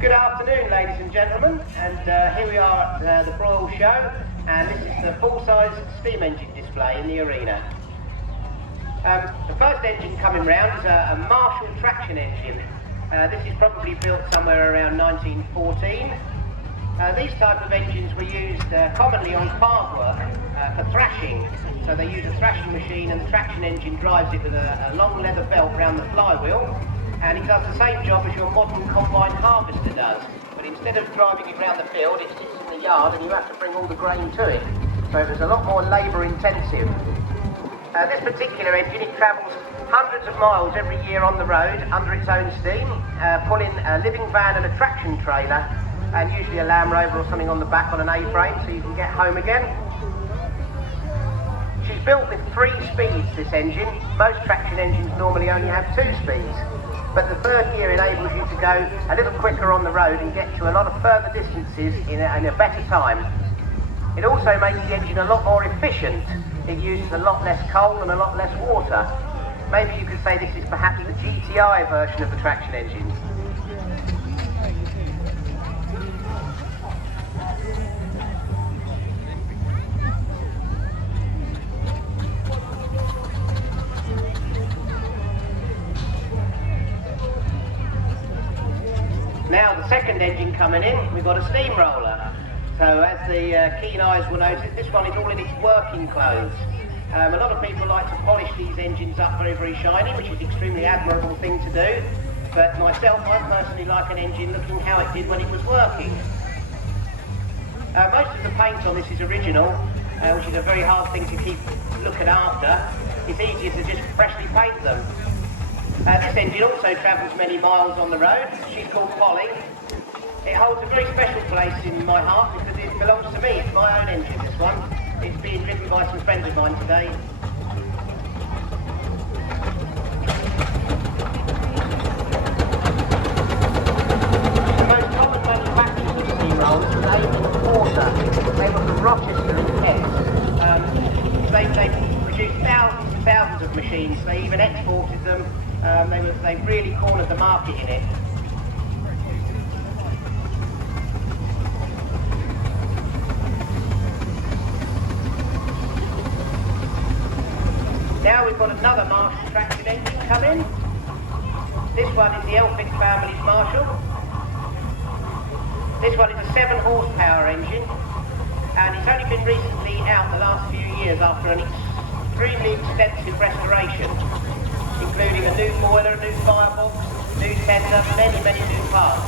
Good afternoon, ladies and gentlemen, and here we are at the Broyle show, and this is the full-size steam engine display in the arena. The first engine coming round is a Marshall traction engine. This is probably built somewhere around 1914. These type of engines were used commonly on farm work for thrashing. So they use a thrashing machine, and the traction engine drives it with a long leather belt around the flywheel, and it does the same job as your modern combine harvester does. But instead of driving it around the field, it sits in the yard and you have to bring all the grain to it. So it's a lot more labour intensive. This particular engine, it travels hundreds of miles every year on the road under its own steam, pulling a living van and a traction trailer, and usually a Land Rover or something on the back on an A-frame so you can get home again. She's built with 3 speeds, this engine. Most traction engines normally only have 2 speeds, but the third gear enables you to go a little quicker on the road and get to a lot of further distances in a better time. It also makes the engine a lot more efficient. It uses a lot less coal and a lot less water. Maybe you could say this is perhaps the GTI version of the traction engine. Now the second engine coming in, we've got a steamroller. So as the keen eyes will notice, this one is all in its working clothes. A lot of people like to polish these engines up very, very shiny, which is an extremely admirable thing to do. But myself, I personally like an engine looking how it did when it was working. Most of the paint on this is original, which is a very hard thing to keep looking after. It's easier to just freshly paint them. This engine also travels many miles on the road. She's called Polly. It holds a very special place in my heart because it belongs to me. It's my own engine, this one. It's being driven by some friends of mine today. The most common manufacturers of steamrollers were Ringmer East Sussex. They were from Rochester in Kent. They produced thousands and thousands of machines. They even exported them. They really cornered the market in it. Now we've got another Marshall traction engine coming. This one is the Elphick family's Marshall. This one is a 7 horsepower engine, and it's only been recently out the last few years after an extremely extensive restoration, including a new boiler, a new firebox, new tender, many new parts.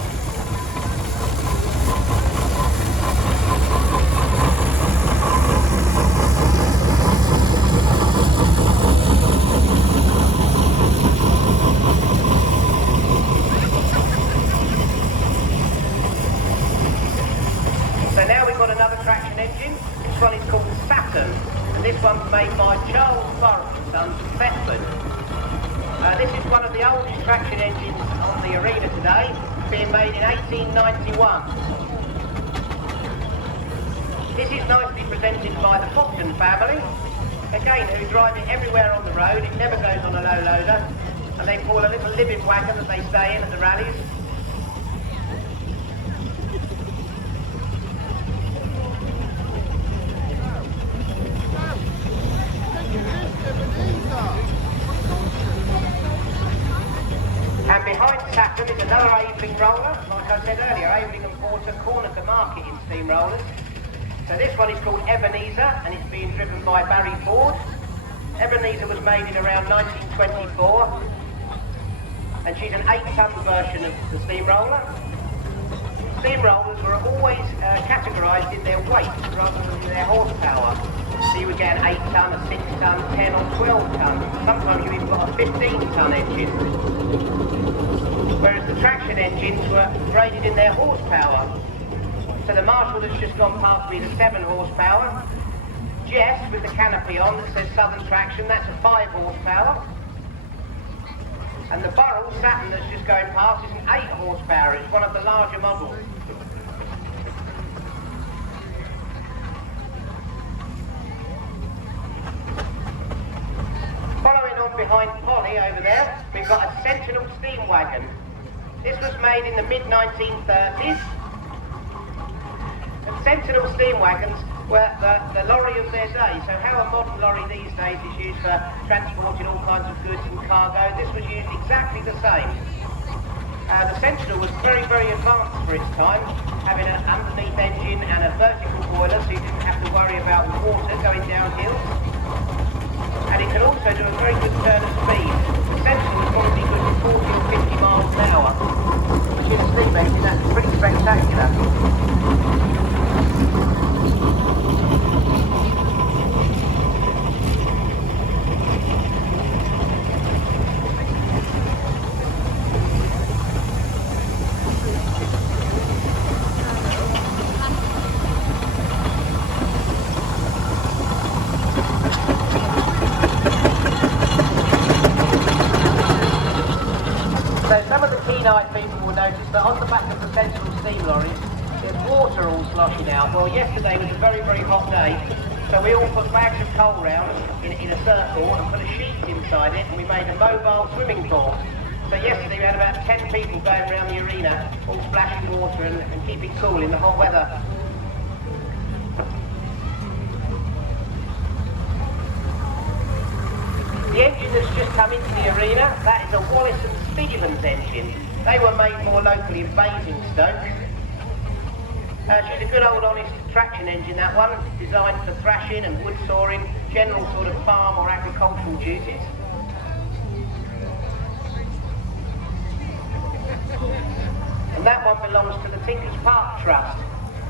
So now we've got another traction engine. This one is called Saturn, and this one's made by Charles Burrow and Sons from Thetford. This is one of the oldest traction engines on the arena today, being made in 1891. This is nicely presented by the Fogden family, again, who drive it everywhere on the road. It never goes on a low loader, and they call a little living wagon that they stay in at the rallies. And behind Saturn is another Aveling roller. Like I said earlier, Aveling and Porter cornered the market in steamrollers. So this one is called Ebenezer, and it's being driven by Barry Ford. Ebenezer was made in around 1924, and she's an 8-ton version of the steamroller. Steamrollers were always categorised in their weight rather than in their horsepower. So you would get an 8-ton, a 6-ton, 10 or 12-ton. Sometimes you even got a 15-ton engine. Whereas the traction engines were graded in their horsepower. So the Marshall that's just gone past me is a 7 horsepower. Jess with the canopy on that says Southern Traction, that's a 5 horsepower. And the Burrell Saturn that's just going past is an 8 horsepower. It's one of the larger models. Following on behind Polly over there, we've got a Sentinel steam wagon. This was made in the mid-1930s. And Sentinel steam wagons were the lorry of their day. So how a modern lorry these days is used for transporting all kinds of goods and cargo, this was used exactly the same. The Sentinel was very, very advanced for its time, having an underneath engine and a vertical boiler, so you didn't have to worry about water going downhill. And it could also do a very good turn of speed. The Sentinel was probably good for 40 or 50 miles an hour, which in a steam engine, that's pretty spectacular. So some of the keen-eyed people will notice that on the back of the Sentinel steam lorries, there's water all sloshing out. Well, yesterday was a very, very hot day, so we all put bags of coal round in a circle and put a sheet inside it, and we made a mobile swimming pool. So yesterday we had about 10 people going around the arena, all splashing water and keeping cool in the hot weather. The engine that's just come into the arena, that is a Wallace & Stevens engine. They were made more locally in Basingstoke. She's a good old honest traction engine, that one, designed for thrashing and wood sawing, general sort of farm or agricultural duties. And that one belongs to the Tinkers Park Trust.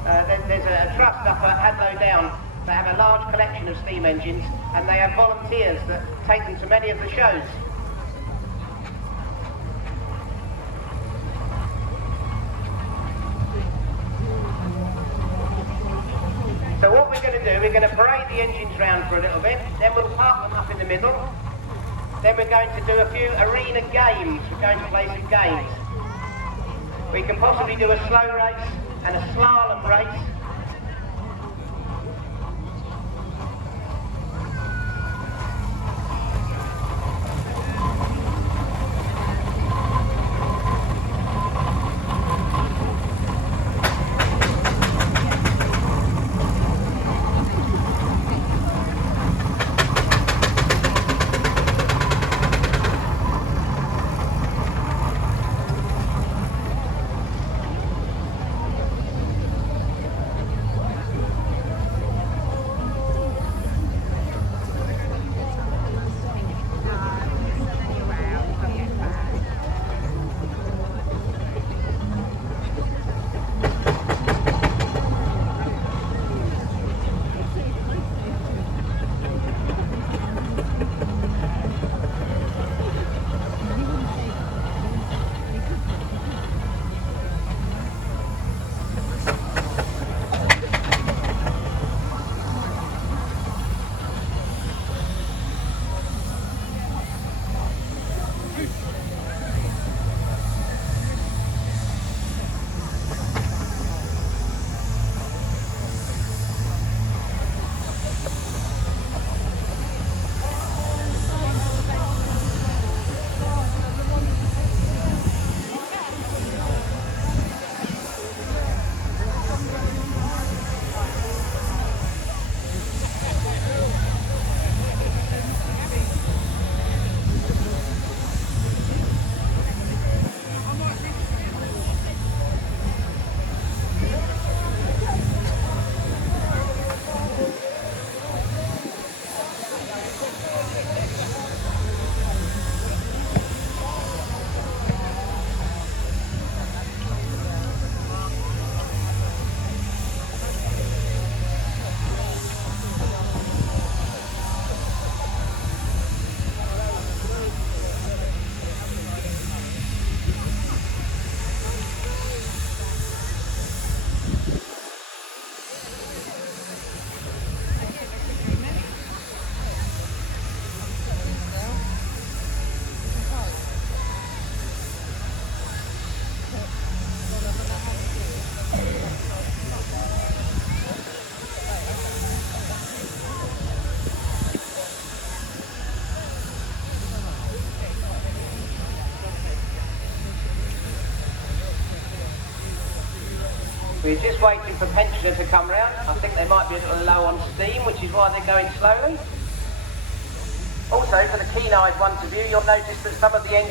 There's a trust up at Hadlow Down. They have a large collection of steam engines, and they have volunteers that take them to many of the shows. So what we're going to do, we're going to parade the engines round for a little bit, then we'll park them up in the middle, then we're going to do a few arena games. We're going to play some games. We can possibly do a slow race and a slalom race. We're just waiting for pensioner to come round. I think they might be a little low on steam, which is why they're going slowly. Also, for the keen-eyed ones of you, you'll notice that some of the engines